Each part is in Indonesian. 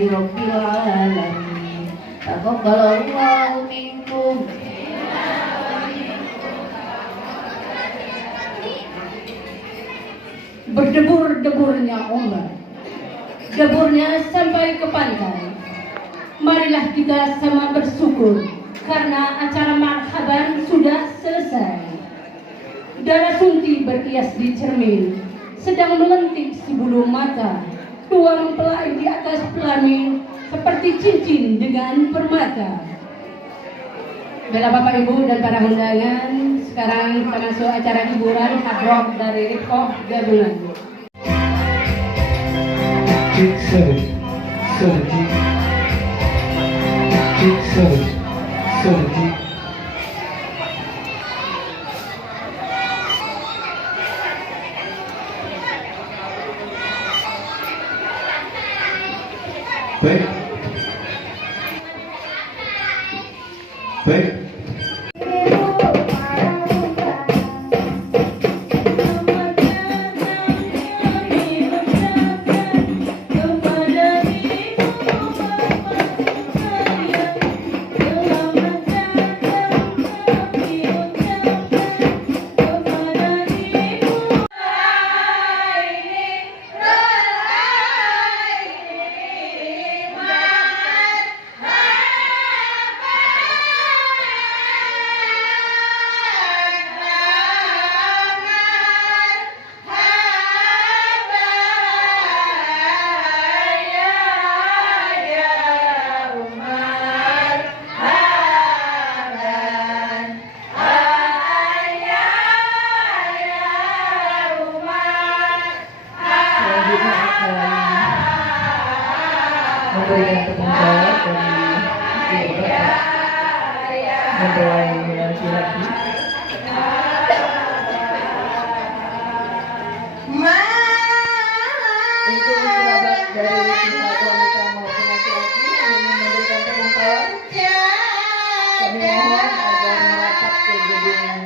Alhamdulillahi Rabbil Alamin. Taqabbalallahu minkum. Berdebur-deburnya ombak, deburnya sampai ke pantai. Marilah kita sama bersyukur karena acara marhaban sudah selesai. Darah sunti berkias di cermin, sedang melentik si bulu mata. Dua mempelai di atas pelamin seperti cincin dengan permata. Bela Bapak Ibu dan para undangan, sekarang kita masuk acara hiburan hard rock dari Ripkoh Gabungan. Cik seru, cik. Cik seru, cik. Baik. Baik. Memberikan tepung jawab dan mempelai laki-laki. Untuk kerabat dari pihak wanita maupun laki-laki yang ingin memberikan tepung jawab, kami mohon agar merapat ke gedung.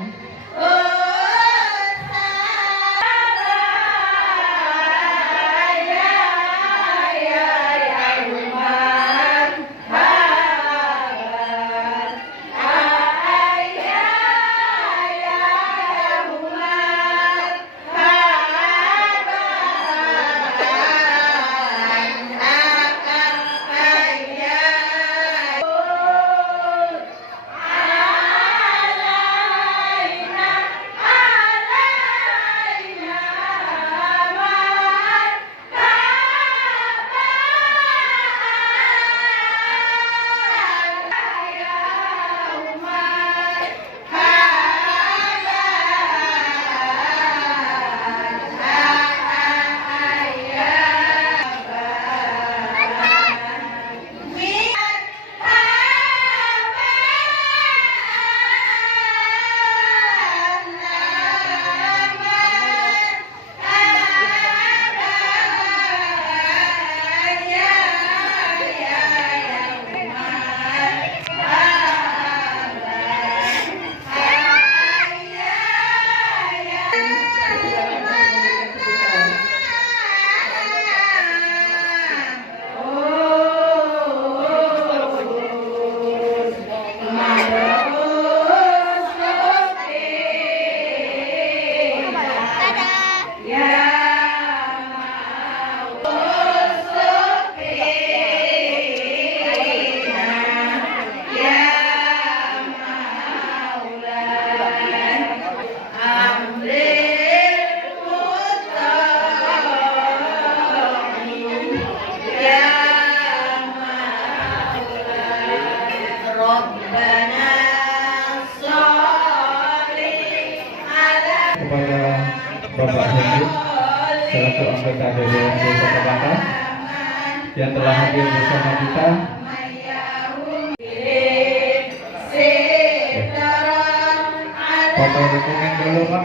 Kepada Bapak Hendrik selaku anggota DPRD Kota Batam yang telah hadir bersama kita. Foto dokumen dulu Pak.